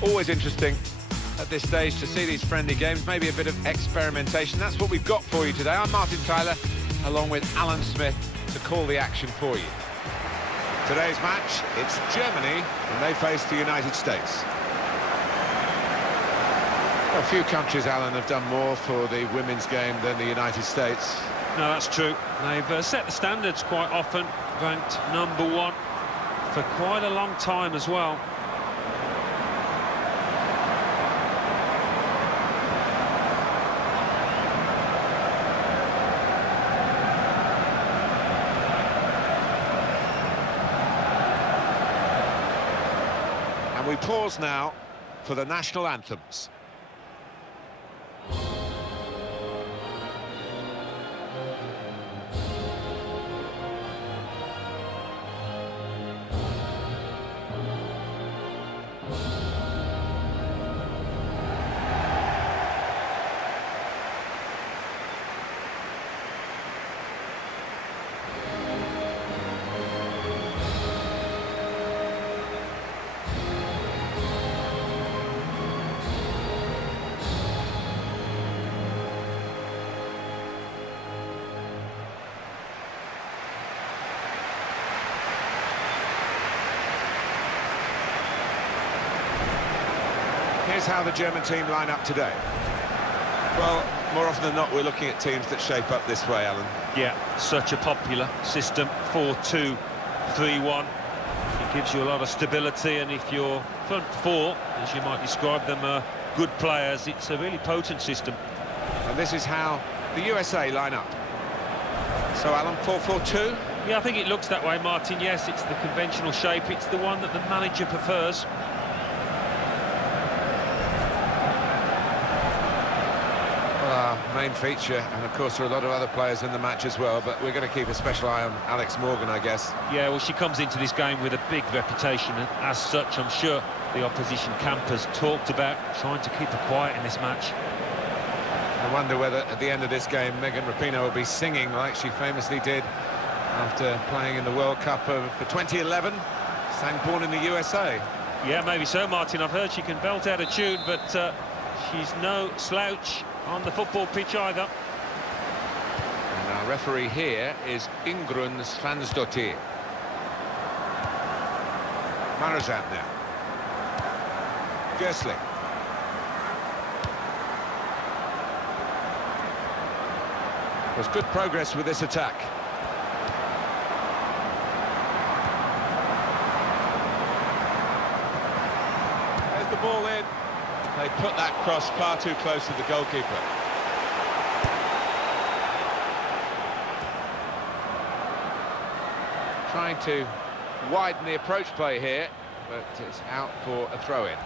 Always interesting at this stage to see these friendly games, maybe a bit of experimentation. That's what we've got for you today. I'm Martin Tyler, along with Alan Smith, to call the action for you. Today's match, it's Germany, and they face the United States. A few countries, Alan, have done more for the women's game than the United States. No, that's true. They've set the standards quite often, ranked #1 for quite a long time as well. And we pause now for the national anthems. Here's how the German team line up today. Well, more often than not, we're looking at teams that shape up this way, Alan. Yeah, such a popular system, 4-2-3-1. It gives you a lot of stability, and if your front four, as you might describe them, are good players, it's a really potent system. And this is how the USA line up. So, Alan, 4-4-2? Yeah, I think it looks that way, Martin. Yes, it's the conventional shape. It's the one that the manager prefers. Main feature, and of course there are a lot of other players in the match as well, but we're going to keep a special eye on Alex Morgan, I guess. Yeah, well, she comes into this game with a big reputation, and as such, I'm sure the opposition campers talked about trying to keep her quiet in this match. I wonder whether at the end of this game Megan Rapinoe will be singing like she famously did after playing in the World Cup for 2011, sang Born in the USA. Yeah, maybe so, Martin. I've heard she can belt out a tune, but she's no slouch on the football pitch either. And our referee here is Ingrun Svansdottir. Marazat now. Gersling. There's good progress with this attack. There's the ball in. They put that cross far too close to the goalkeeper. Trying to widen the approach play here, but it's out for a throw-in.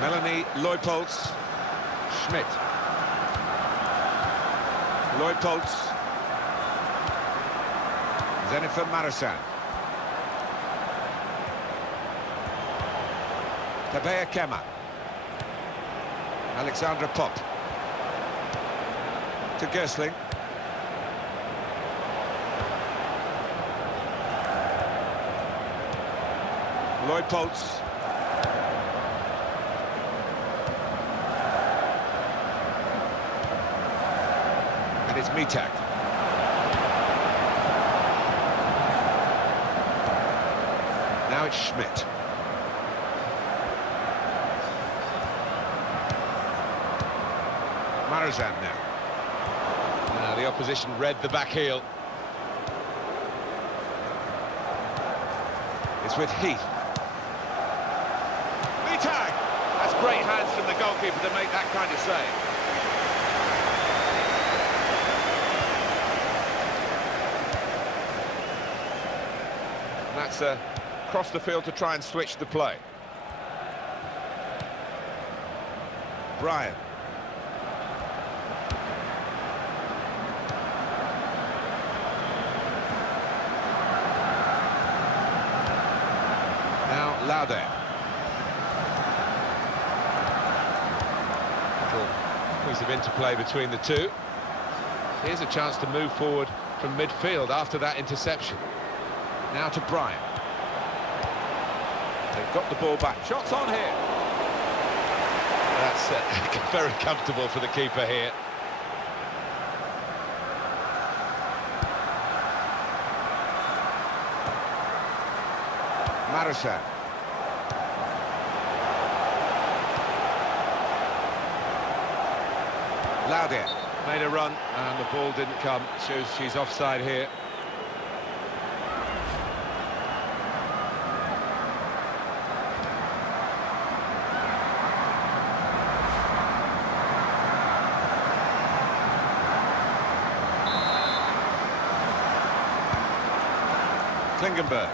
Melanie Leupolz. Schmidt. Leupolz. Jennifer Marasan. Tabea Kema. Alexandra Pop. To Gersling. Leupolz. And it's Mitak. Now it's Schmidt. Marazan now. The opposition read the back heel. It's with Heath. Mittag! That's great hands from the goalkeeper to make that kind of save. And that's across the field to try and switch the play. Bryan. Lauder. Little piece of interplay between the two. Here's a chance to move forward from midfield after that interception. Now to Bryant. They've got the ball back. Shots on here. That's very comfortable for the keeper here. Marushan. Laudia made a run and the ball didn't come. Shows she's offside here. Klingenberg.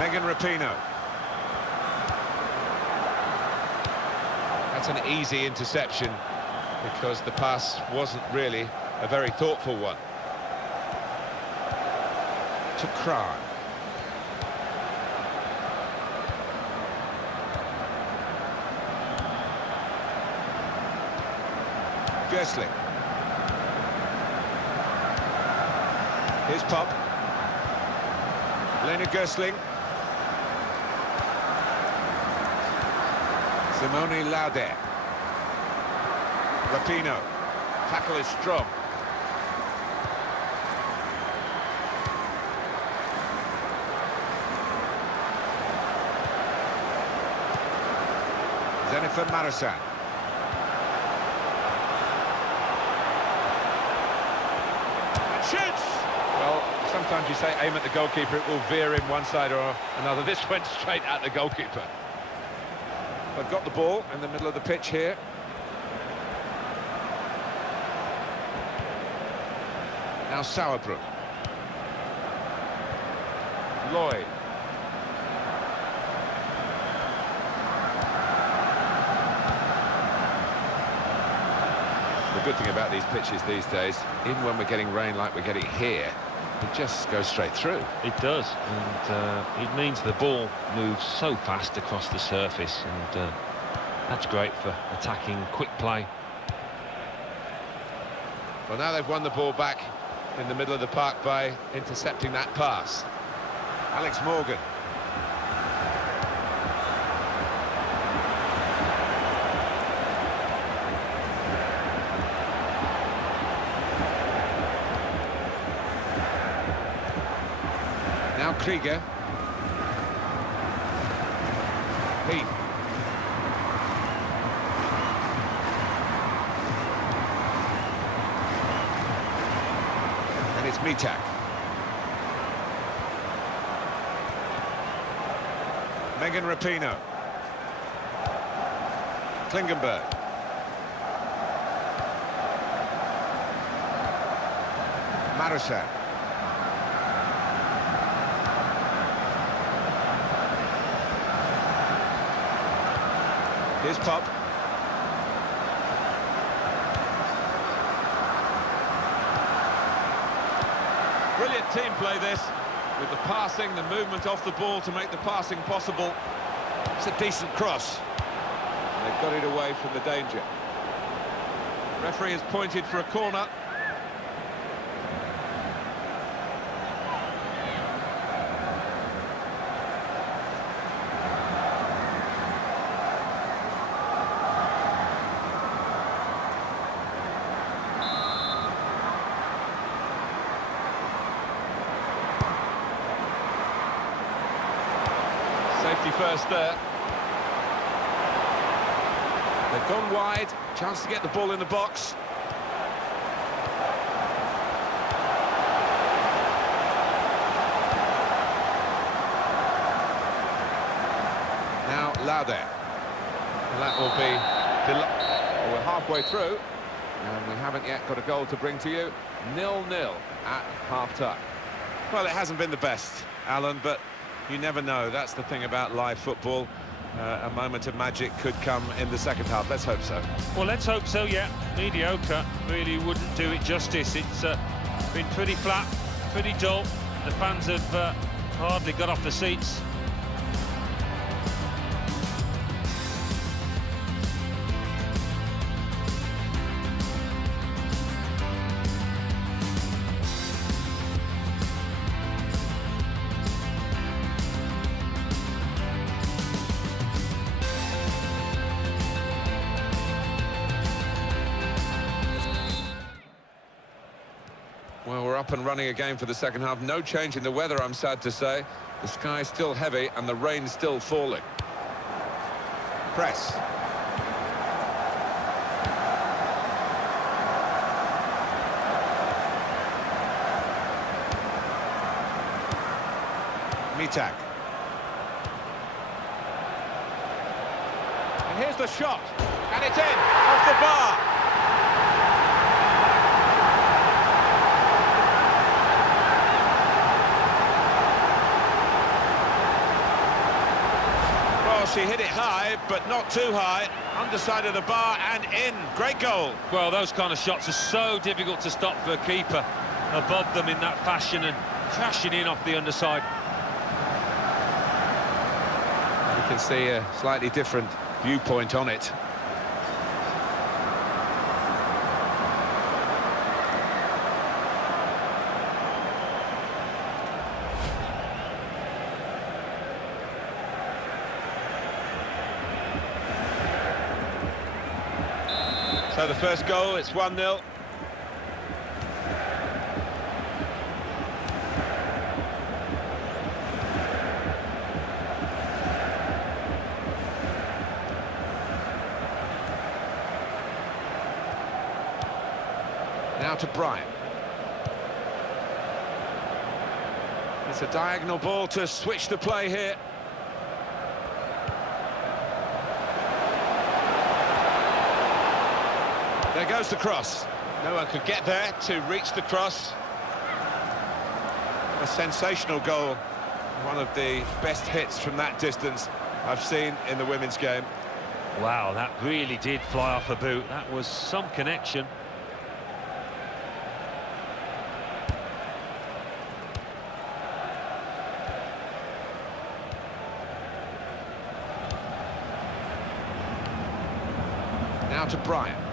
Megan Rapinoe. That's an easy interception because the pass wasn't really a very thoughtful one. To Kran. Gößling. Here's Pop. Lena Gößling. Simone Lauder. Rapinoe. Tackle is strong. Jennifer Marushan. And shoots! Well, sometimes you say aim at the goalkeeper, it will veer in one side or another. This went straight at the goalkeeper. They've got the ball in the middle of the pitch here. Now Sauerbruch. Lloyd. The good thing about these pitches these days, even when we're getting rain like we're getting here, it just goes straight through. It does, and it means the ball moves so fast across the surface, and that's great for attacking quick play. Well, now they've won the ball back in the middle of the park by intercepting that pass. Alex Morgan. Now Krieger. Heath. And it's Mitak. Megan Rapinoe. Klingenberg. Marushan. Here's Pop. Brilliant team play this, with the passing, the movement off the ball to make the passing possible. It's a decent cross. They've got it away from the danger. Referee has pointed for a corner. Safety first there. They've gone wide, chance to get the ball in the box. Now Lauder. And that will be... Well, we're halfway through, and we haven't yet got a goal to bring to you. 0-0 at half-time. Well, it hasn't been the best, Alan, but you never know. That's the thing about live football. A moment of magic could come in the second half. Let's hope so. Well, let's hope so, yeah. Mediocre really wouldn't do it justice. It's Been pretty flat, pretty dull. The fans have hardly got off the seats. Well, we're up and running again for the second half. No change in the weather, I'm sad to say. The sky's still heavy and the rain's still falling. Press. Mitak. And here's the shot. And it's in, off the bar. She hit it high, but not too high. Underside of the bar and in. Great goal. Well, those kind of shots are so difficult to stop for a keeper. Above them in that fashion and crashing in off the underside. You can see a slightly different viewpoint on it. So the first goal, it's 1-0. Now to Bryant. It's a diagonal ball to switch the play here. There goes the cross. No one could get there to reach the cross. A sensational goal. One of the best hits from that distance I've seen in the women's game. Wow, that really did fly off a boot. That was some connection. Now to Bryant.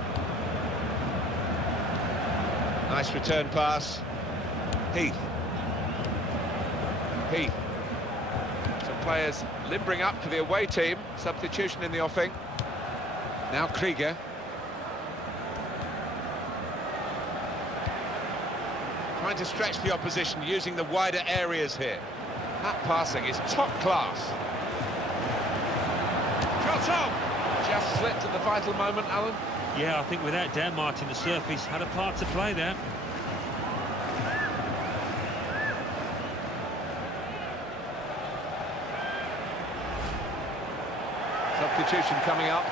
Nice return pass. Heath. Some players limbering up for the away team. Substitution in the offing. Now Krieger. Trying to stretch the opposition using the wider areas here. That passing is top class. Shot on! Just slipped at the vital moment, Alan. Yeah, I think without doubt, Martin, the surface had a part to play there. Substitution coming up.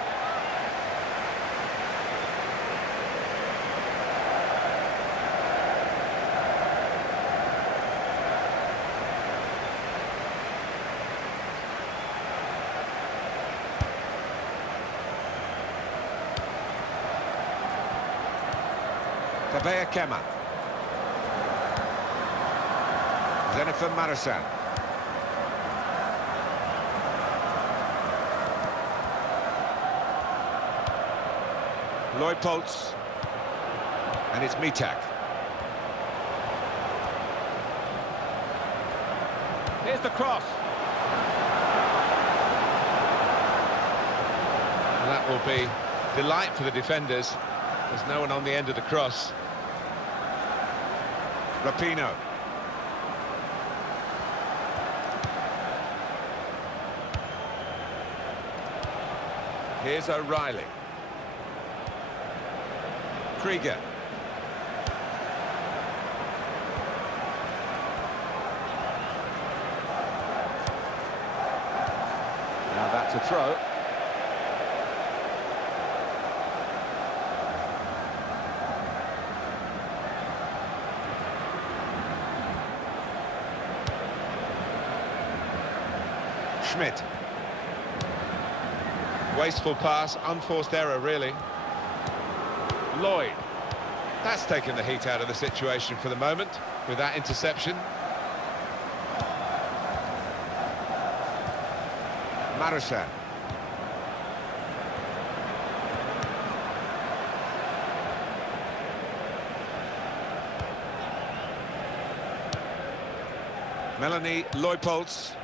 Tabea Kema. Jennifer Marasan. Lloyd Poltz. And it's Mitak. Here's the cross. And that will be delight for the defenders. There's no one on the end of the cross. Rapinoe. Here's O'Reilly. Krieger. Now that's a throw. Schmidt. Wasteful pass, unforced error, really. Lloyd. That's taken the heat out of the situation for the moment with that interception. Marusan. Melanie Leupolz.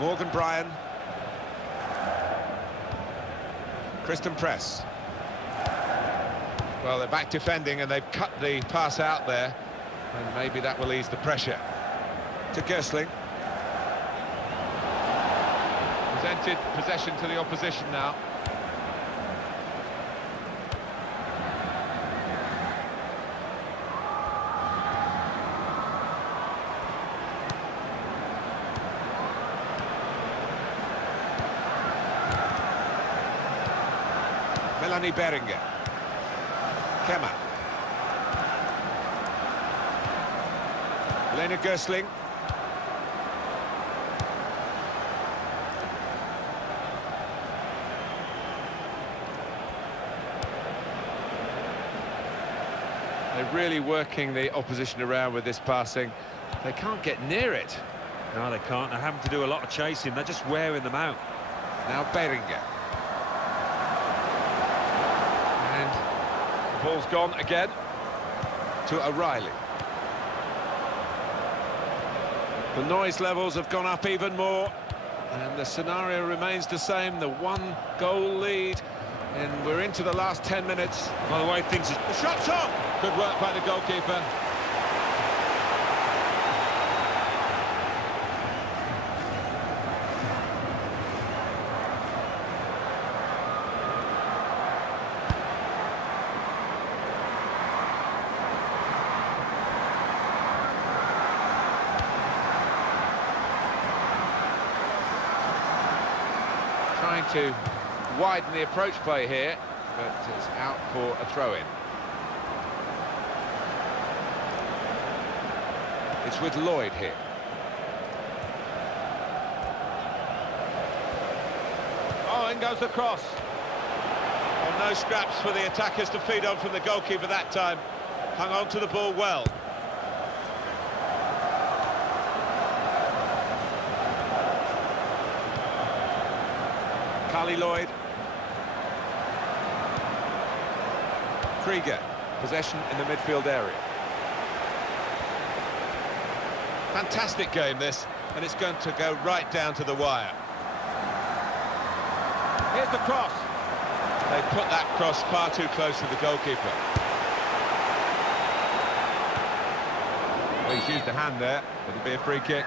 Morgan Bryan. Kristen Press. Well, they're back defending and they've cut the pass out there, and maybe that will ease the pressure. To Gersling. Presented possession to the opposition now. Melanie Beringer. Kemmer. Lena Gersling. They're really working the opposition around with this passing. They can't get near it. No, they can't. They're having to do a lot of chasing. They're just wearing them out. Now Beringer. And the ball's gone again to O'Reilly. The noise levels have gone up even more, and the scenario remains the same, the one-goal lead, and we're into the last 10 minutes. By the way, things are... The shot's on! Good work by the goalkeeper. Trying to widen the approach play here, but it's out for a throw-in. It's with Lloyd here. Oh, in goes the cross. Well, no scraps for the attackers to feed on from the goalkeeper that time. Hung on to the ball well. Carly Lloyd. Krieger, possession in the midfield area. Fantastic game this, and it's going to go right down to the wire. Here's the cross. They put that cross far too close to the goalkeeper. Well, he's used a hand there. It'll be a free kick.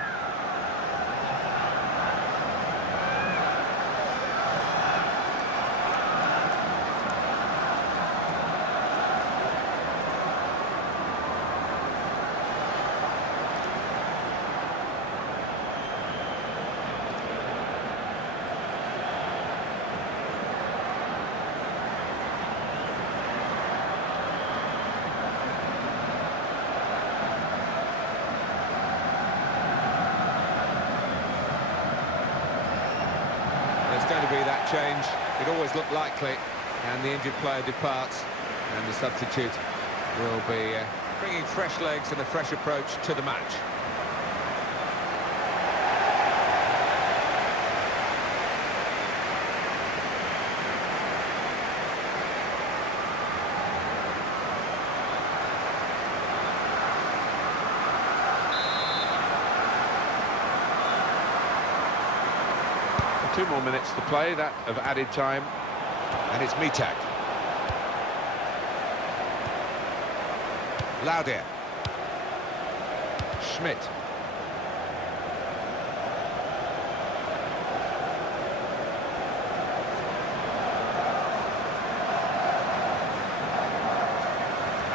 There's going to be that change. It always looked likely, and the injured player departs, and the substitute will be bringing fresh legs and a fresh approach to the match. Two more minutes to play, that of added time, and it's Mittag. Laudier. Schmidt.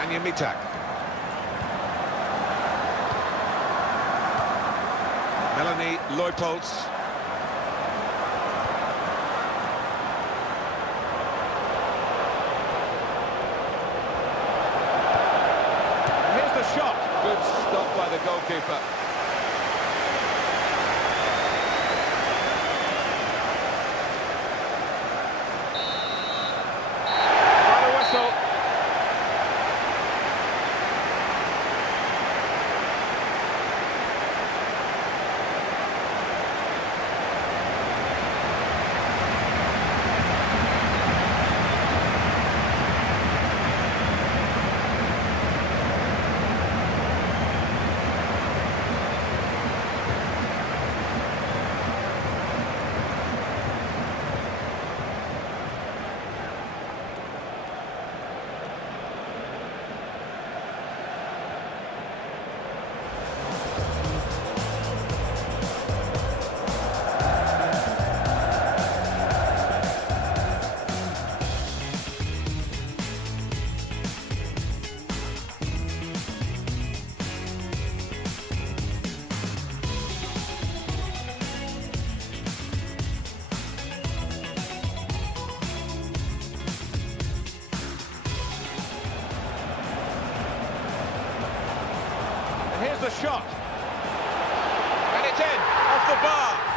Anja Mittag. Melanie Leupolz. Shot. Good stop by the goalkeeper. Final whistle. the shot. And it's in, off the bar.